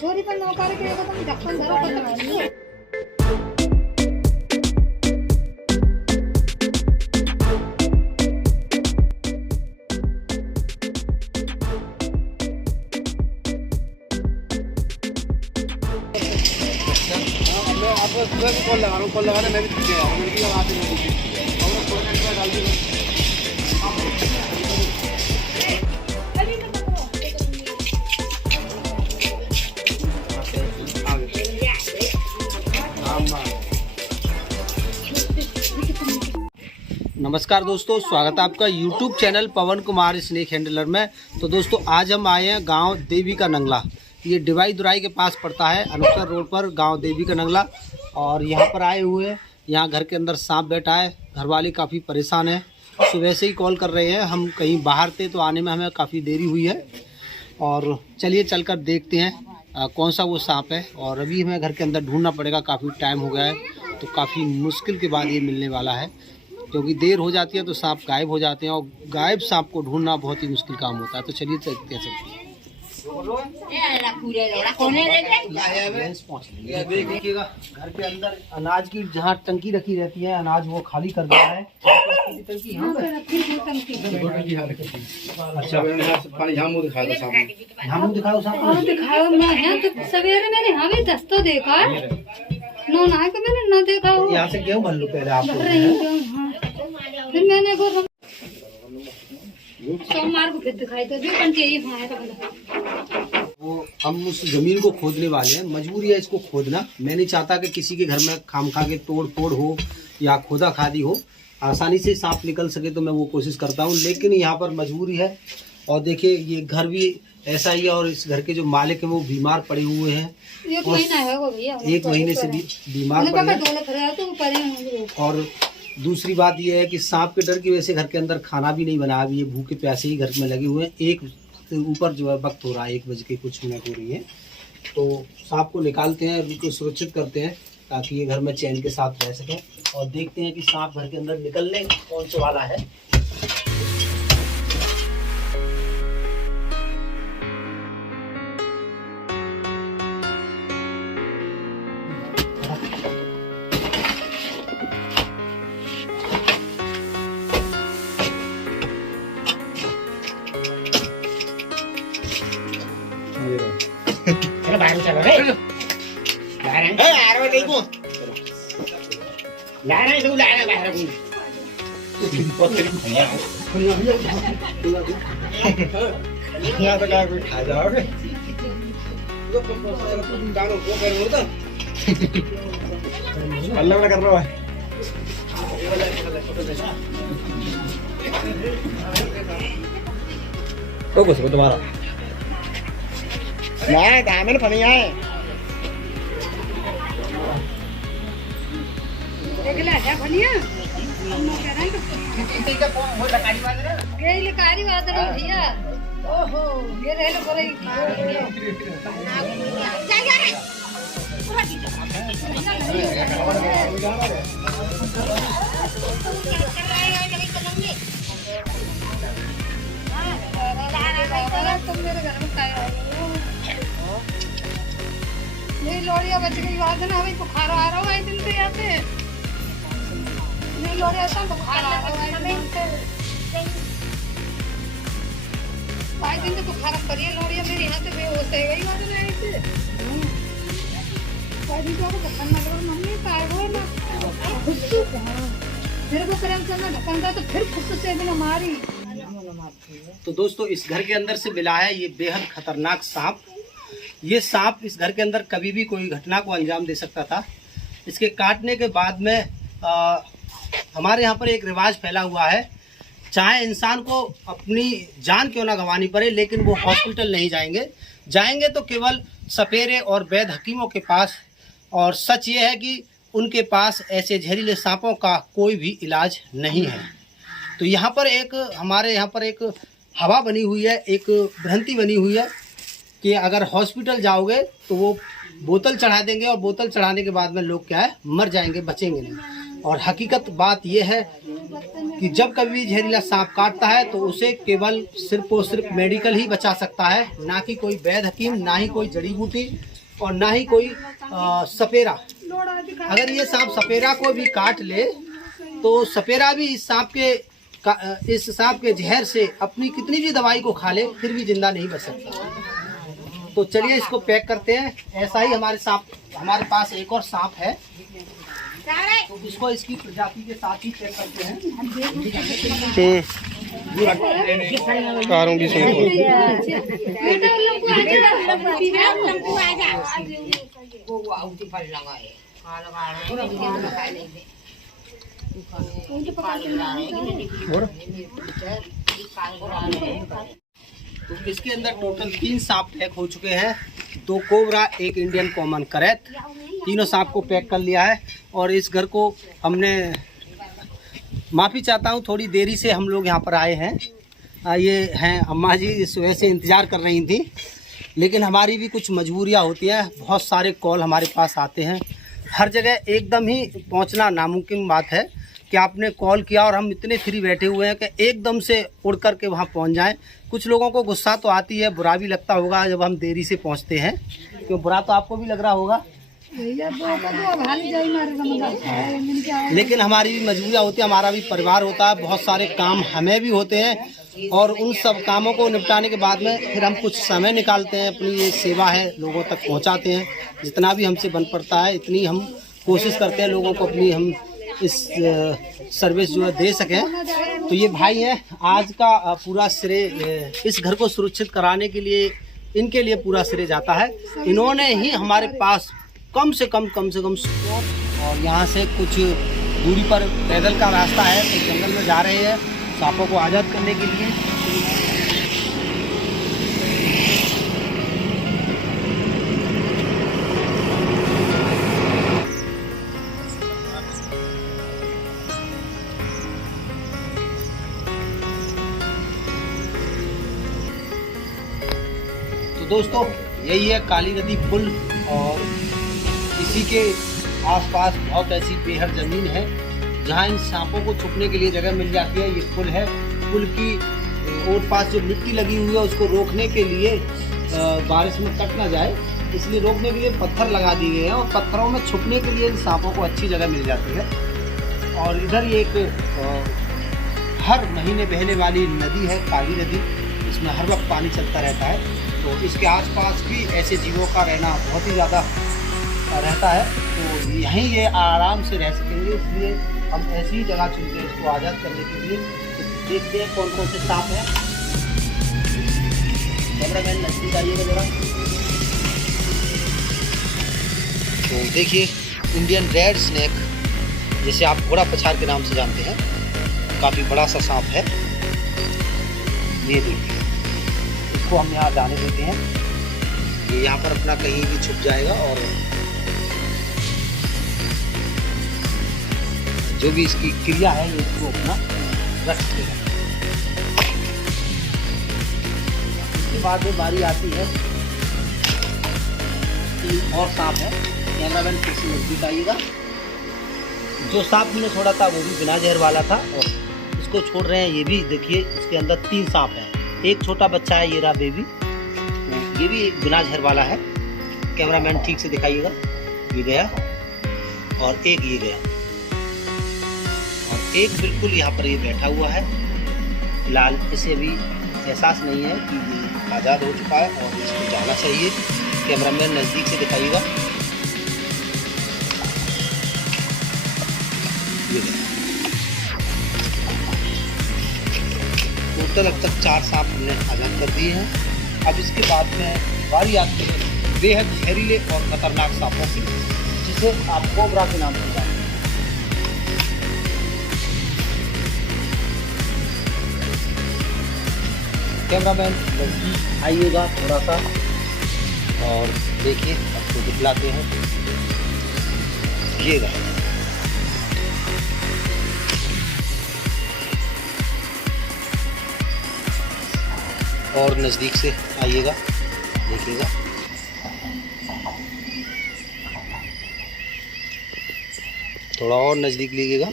चोरी पण नौकारी के एकदम ढक्कन धरो खत्म। कॉल लगाने मैं भी लगाते नमस्कार दोस्तों, स्वागत है आपका YouTube चैनल पवन कुमार स्नेक हैंडलर में। तो दोस्तों आज हम आए हैं गांव देवी का नंगला। ये डिवाई दुराई के पास पड़ता है, अनुसर रोड पर गांव देवी का नंगला। और यहाँ पर आए हुए हैं, यहाँ घर के अंदर सांप बैठा है। घर वाले काफ़ी परेशान हैं, सुबह से ही कॉल कर रहे हैं। हम कहीं बाहर थे तो आने में हमें काफ़ी देरी हुई है। और चलिए चलकर देखते हैं कौन सा वो सांप है। और अभी हमें घर के अंदर ढूंढना पड़ेगा, काफ़ी टाइम हो गया है, तो काफ़ी मुश्किल के बाद ये मिलने वाला है। क्योंकि देर हो जाती है तो सांप गायब हो जाते हैं, और गायब सांप को ढूंढना बहुत ही मुश्किल काम होता है। तो चलिए चलते हैं। देखिएगा घर के अंदर अनाज की जहाँ टंकी रखी रहती है, अनाज वो खाली कर दिया है। टंकी यहाँ पे अच्छा पानी यहाँ मुँह दिखाओ, यहाँ मुँह दिखाओ साहब, दिखाओ। मैं तो सवेरे मैंने यहाँ भी दस्तो देखा, नो ना के मैंने ना देखा। यहाँ से गेहूँ भर लो पहले आप। फिर मैंने को सोमवार को फिर दिखाई तो वो हम उस जमीन को खोदने वाले हैं। मजबूरी है इसको खोदना। मैं नहीं चाहता कि किसी के घर में खामखा के तोड़ फोड़ हो या खोदा खादी हो, आसानी से सांप निकल सके तो मैं वो कोशिश करता हूँ। लेकिन यहाँ पर मजबूरी है। और देखिए ये घर भी ऐसा ही है, और इस घर के जो मालिक हैं वो बीमार पड़े हुए हैं। एक महीना है वो भैया, 1 महीने से बीमार पड़े हैं। और दूसरी बात यह है कि सांप के डर की वजह से घर के अंदर खाना भी नहीं बना। अभी ये भूखे प्यासे ही घर में लगे हुए हैं। एक ऊपर जो है वक्त हो रहा है, 1 बज के कुछ मिनट हो रही है। तो सांप को निकालते हैं, उनको सुरक्षित करते हैं ताकि ये घर में चैन के साथ रह सकें। और देखते हैं कि सांप घर के अंदर निकलने कौन से वाला है। बाहर चलो रे, बाहर है यार। वो देखो लाना है, तू लाना बाहर को यहाँ तो क्या कोई खा जाओगे तो गानों को करो तो अल्लाह वाला कर रहा है। तो कुछ तुम्हारा नहीं दामन फनी है। देखला क्या फनिया ये लिकारी बात है भैया। ओहो ये रह लो करे तुम मेरे घर में खाए नहीं लोड़िया बच गई बात है ना। अभी बुखार आ रहा है दिन से यहाँ पे नहीं लोड़िया सब बुखार आ रहा है दिन से बुखार करिए लोड़िया मेरे यहाँ से बेहोश है गई बात है ऐसे ढक्कन ना करो मम्मी पागो ना फिर वो करम चलना ढक्कन का तो फिर खुद से बिना मारी। तो दोस्तों इस घर के अंदर से मिला है ये बेहद खतरनाक सांप। ये सांप इस घर के अंदर कभी भी कोई घटना को अंजाम दे सकता था। इसके काटने के बाद में हमारे यहाँ पर एक रिवाज फैला हुआ है, चाहे इंसान को अपनी जान क्यों ना गंवानी पड़े, लेकिन वो हॉस्पिटल नहीं जाएंगे तो केवल सपेरे और वैद्य हकीमों के पास। और सच ये है कि उनके पास ऐसे जहरीले सांपों का कोई भी इलाज नहीं है। तो यहाँ पर हमारे यहाँ पर एक हवा बनी हुई है, एक भ्रांति बनी हुई है कि अगर हॉस्पिटल जाओगे तो वो बोतल चढ़ा देंगे और बोतल चढ़ाने के बाद में लोग क्या है मर जाएंगे, बचेंगे नहीं। और हकीकत बात यह है कि जब कभी जहरीला सांप काटता है तो उसे केवल सिर्फ और सिर्फ मेडिकल ही बचा सकता है, ना कि कोई वैद्य हकीम, ना ही कोई जड़ी बूटी और ना ही कोई सपेरा। अगर ये सांप सपेरा को भी काट ले तो सपेरा भी इस सांप के जहर से अपनी कितनी भी दवाई को खा ले फिर भी जिंदा नहीं बच सकता। तो चलिए इसको पैक करते हैं। ऐसा ही हमारे पास एक और सांप है, तो इसको इसकी प्रजाति के साथ ही पैक करते हैं। तो इसके अंदर टोटल 3 सांप पैक हो चुके हैं, 2 कोबरा, 1 इंडियन कॉमन करैत। तीनों सांप को पैक कर लिया है। और इस घर को हमने, माफ़ी चाहता हूँ थोड़ी देरी से हम लोग यहाँ पर आए हैं। ये हैं अम्मा जी, सुबह से इंतज़ार कर रही थी, लेकिन हमारी भी कुछ मजबूरियाँ होती हैं। बहुत सारे कॉल हमारे पास आते हैं, हर जगह एकदम ही पहुँचना नामुमकिन बात है कि आपने कॉल किया और हम इतने फ्री बैठे हुए हैं कि एकदम से उड़ कर के वहाँ पहुँच जाएं। कुछ लोगों को गुस्सा तो आती है, बुरा भी लगता होगा जब हम देरी से पहुँचते हैं, क्यों बुरा तो आपको भी लग रहा होगा। लेकिन हमारी भी मजबूरियाँ होती है, हमारा भी परिवार होता है, बहुत सारे काम हमें भी होते हैं और उन सब कामों को निपटाने के बाद में फिर हम कुछ समय निकालते हैं, अपनी ये सेवा है लोगों तक पहुंचाते हैं। जितना भी हमसे बन पड़ता है इतनी हम कोशिश करते हैं लोगों को अपनी हम इस सर्विस जो है दे सकें। तो ये भाई हैं, आज का पूरा श्रेय इस घर को सुरक्षित कराने के लिए इनके लिए पूरा श्रेय जाता है। इन्होंने ही हमारे पास कम से कम और यहाँ से कुछ दूरी पर पैदल का रास्ता है, तो जंगल में जा रहे हैं सांपों को आज़ाद करने के लिए। तो दोस्तों यही है काली नदी पुल और इसी के आसपास बहुत ऐसी बेहद ज़मीन है जहाँ इन सांपों को छुपने के लिए जगह मिल जाती है। ये पुल है, पुल की और पास जो मिट्टी लगी हुई है उसको रोकने के लिए बारिश में कट ना जाए इसलिए रोकने के लिए पत्थर लगा दिए गए हैं और पत्थरों में छुपने के लिए इन सांपों को अच्छी जगह मिल जाती है। और इधर ये एक हर महीने बहने वाली नदी है, काली नदी, इसमें हर वक्त पानी चलता रहता है। तो इसके आसपास भी ऐसे जीवों का रहना बहुत ही ज़्यादा रहता है, तो यहीं ये आराम से रह सकेंगे, इसलिए हम ऐसी ही जगह चुनते हैं इसको आज़ाद करने के लिए। तो देखते हैं कौन कौन से सांप हैं। कैमरामैन नजदीक आइएगा जरा। तो देखिए इंडियन रेड स्नेक, जिसे आप घोड़ा पछाड़ के नाम से जानते हैं, काफ़ी बड़ा सा सांप है। ये देखिए, इसको हम यहाँ जाने देते हैं, ये यहाँ पर अपना कहीं भी छुप जाएगा और जो भी इसकी क्रिया है ये इसको अपना रख देगा। इसके बाद में बारी आती है कि और सांप है। कैमरामैन फिर से नजदीक आइएगा। जो सांप मैंने छोड़ा था वो भी बिना जहर वाला था और इसको छोड़ रहे हैं। ये भी देखिए, इसके अंदर 3 सांप हैं, एक छोटा बच्चा है, ये रहा बेबी, ये भी बिना जहर वाला है। कैमरामैन ठीक से दिखाइएगा। ये गया और एक ये गया और एक बिल्कुल यहाँ पर ये बैठा हुआ है। फिलहाल इसे अभी एहसास नहीं है कि ये आज़ाद हो चुका है और इसको जाना चाहिए। कैमरामैन नज़दीक से दिखाइएगा। ये टोटल अब तक 4 सांप हमने आज़ाद कर दिए हैं। अब इसके बाद में बारी आती है बेहद जहरीले और खतरनाक सांपों की, जिसे आप कोबरा के नाम से जानते हैं। कैमरामैन नजदीक आइएगा थोड़ा सा और देखिए, आपको दिखलाते हैं। ये रहा, और नज़दीक से आइएगा, देखिएगा। थोड़ा और नज़दीक लीजिएगा।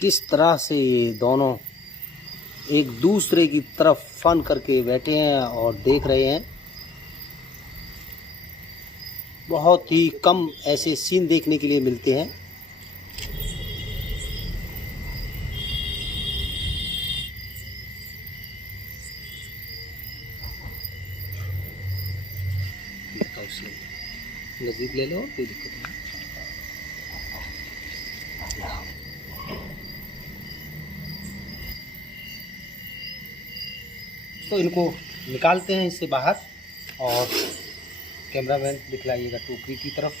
किस तरह से ये दोनों एक दूसरे की तरफ फन करके बैठे हैं और देख रहे हैं। बहुत ही कम ऐसे सीन देखने के लिए मिलते हैं। नज़दीक ले लो, कोई दिक्कत नहीं। तो इनको निकालते हैं इससे बाहर और कैमरामैन दिखलाइएगा टोकरी की तरफ।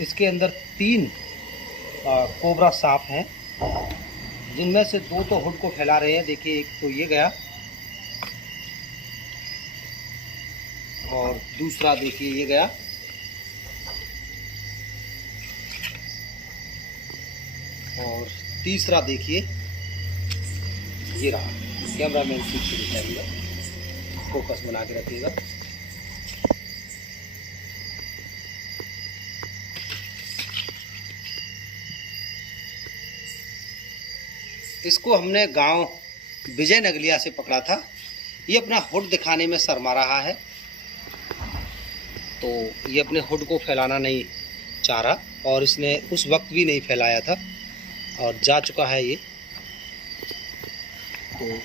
इसके अंदर 3 कोबरा सांप हैं, जिनमें से 2 तो हुड को फैला रहे हैं। देखिए, एक तो ये गया और दूसरा देखिए ये गया। और तीसरा देखिए ये रहा। कैमरामैन ठीक से दिखाइएगा, फोकस बना के रखिएगा। इसको हमने गांव विजय नगलिया से पकड़ा था। ये अपना हुड दिखाने में शर्मा रहा है, तो ये अपने हुड को फैलाना नहीं चाह रहा और इसने उस वक्त भी नहीं फैलाया था और जा चुका है ये। तो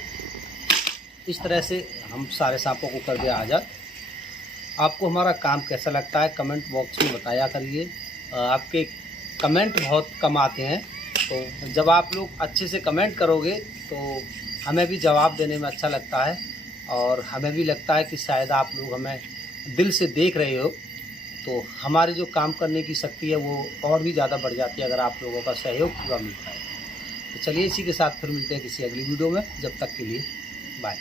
इस तरह से हम सारे सांपों को कर दिया आज़ाद। आपको हमारा काम कैसा लगता है कमेंट बॉक्स में बताया करिए। आपके कमेंट बहुत कम आते हैं, तो जब आप लोग अच्छे से कमेंट करोगे तो हमें भी जवाब देने में अच्छा लगता है और हमें भी लगता है कि शायद आप लोग हमें दिल से देख रहे हो, तो हमारे जो काम करने की शक्ति है वो और भी ज़्यादा बढ़ जाती है अगर आप लोगों का सहयोग पूरा मिलता है। तो चलिए, इसी के साथ फिर मिलते हैं किसी अगली वीडियो में। जब तक के लिए बाय।